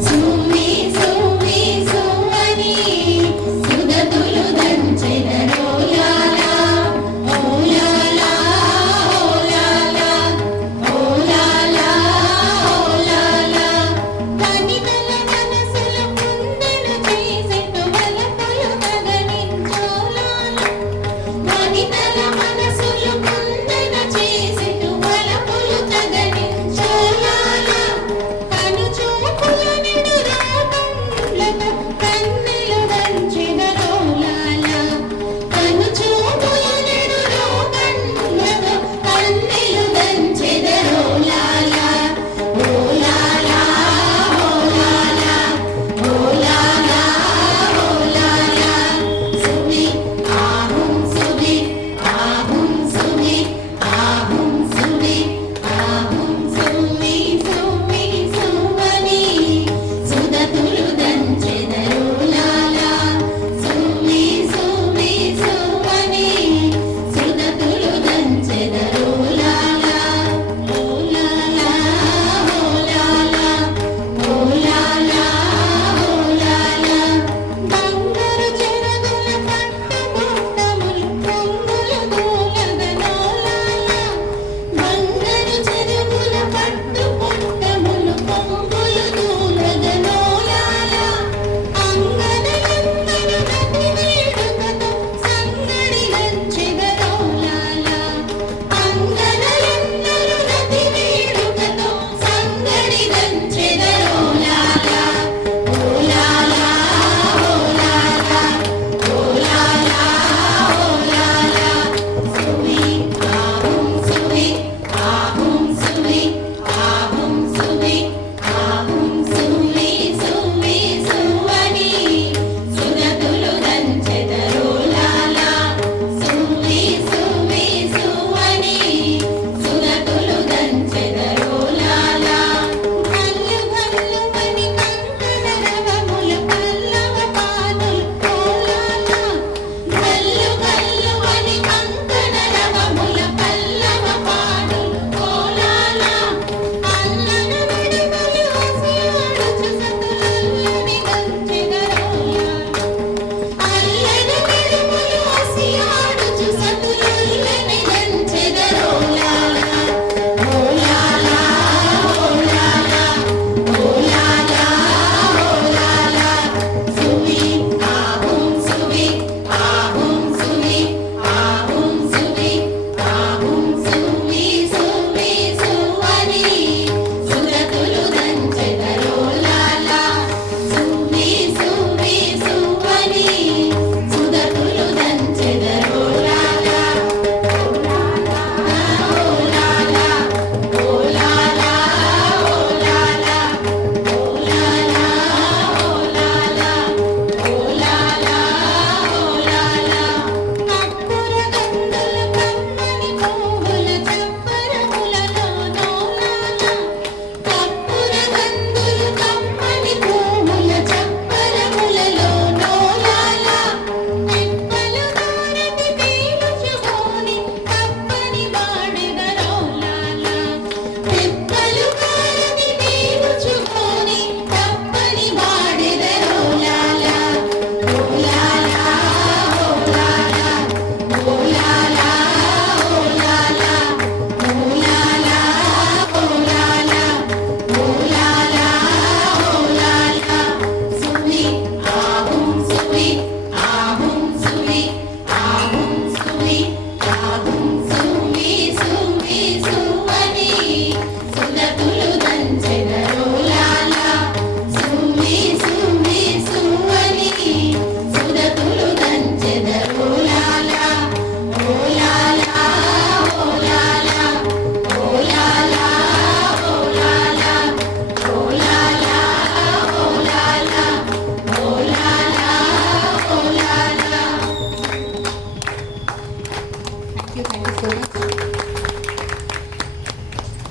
see Hallelujah.